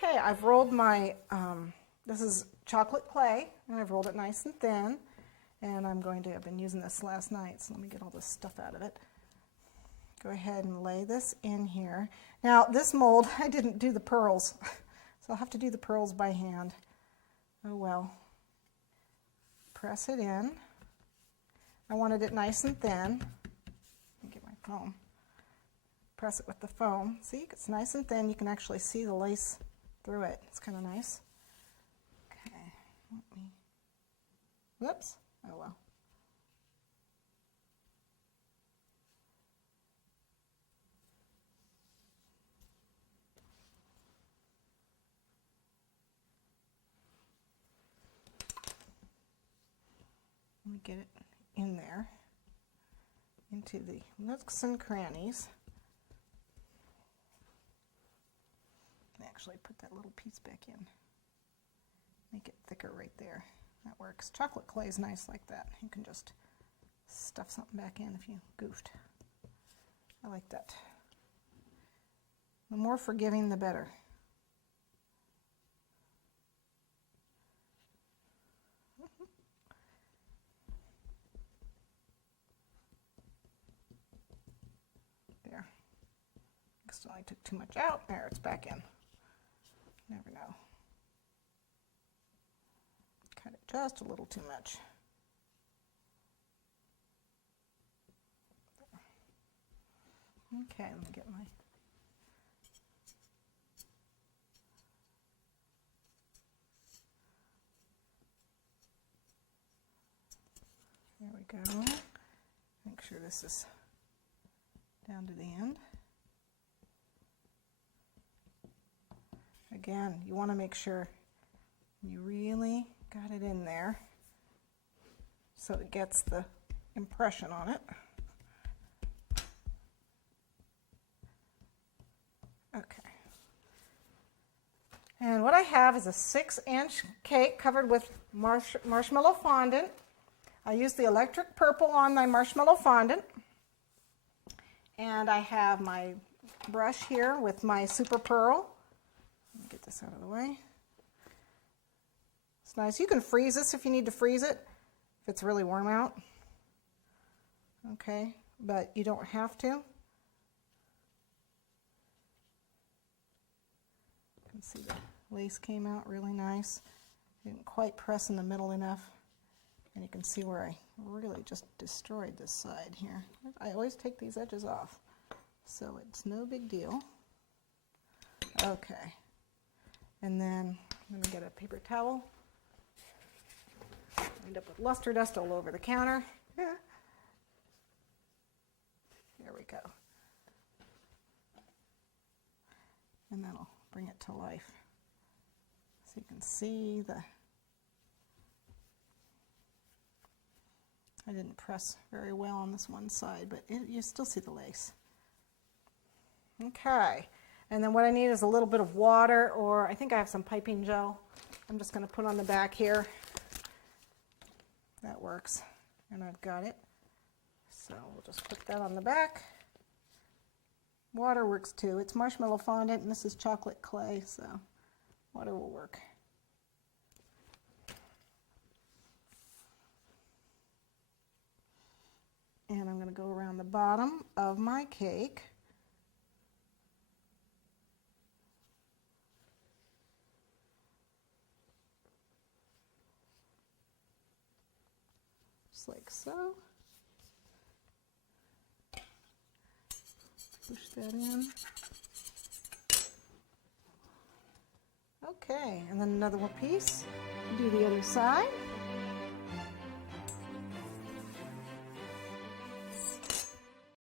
Okay, I've rolled my, this is chocolate clay, and I've rolled it nice and thin. And I've been using this last night, so let me get all this stuff out of it. Go ahead and lay this in here. Now, this mold, I didn't do the pearls, so I'll have to do the pearls by hand. Oh well. Press it in. I wanted it nice and thin. Let me get my foam. Press it with the foam. See, it's nice and thin. You can actually see the lace through it. It's kind of nice. Okay, whoops. Oh well. Let me get it in there, into the nooks and crannies. Actually put that little piece back in. Make it thicker right there. That works. Chocolate clay is nice like that. You can just stuff something back in if you goofed. I like that. The more forgiving, the better. There. Guess I took too much out. There, it's back in. Never know. Cut it just a little too much. Okay, let me get my there we go. Make sure this is down to the end. Again, you want to make sure you really got it in there so it gets the impression on it. Okay. And what I have is a 6-inch cake covered with marshmallow fondant. I used the electric purple on my marshmallow fondant. And I have my brush here with my super pearl. Let me get this out of the way. It's nice. You can freeze this if you need to freeze it, if it's really warm out. Okay, but you don't have to. You can see the lace came out really nice. Didn't quite press in the middle enough. And you can see where I really just destroyed this side here. I always take these edges off, so it's no big deal. Okay. And then I'm going to get a paper towel. End up with luster dust all over the counter. Yeah. There we go. And that'll bring it to life. So you can see I didn't press very well on this one side, but you still see the lace. Okay. And then what I need is a little bit of water, or I think I have some piping gel. I'm just going to put on the back here. That works. And I've got it. So we'll just put that on the back. Water works too. It's marshmallow fondant, and this is chocolate clay, so water will work. And I'm going to go around the bottom of my cake. Like so. Push that in. Okay, and then another one piece. Do the other side.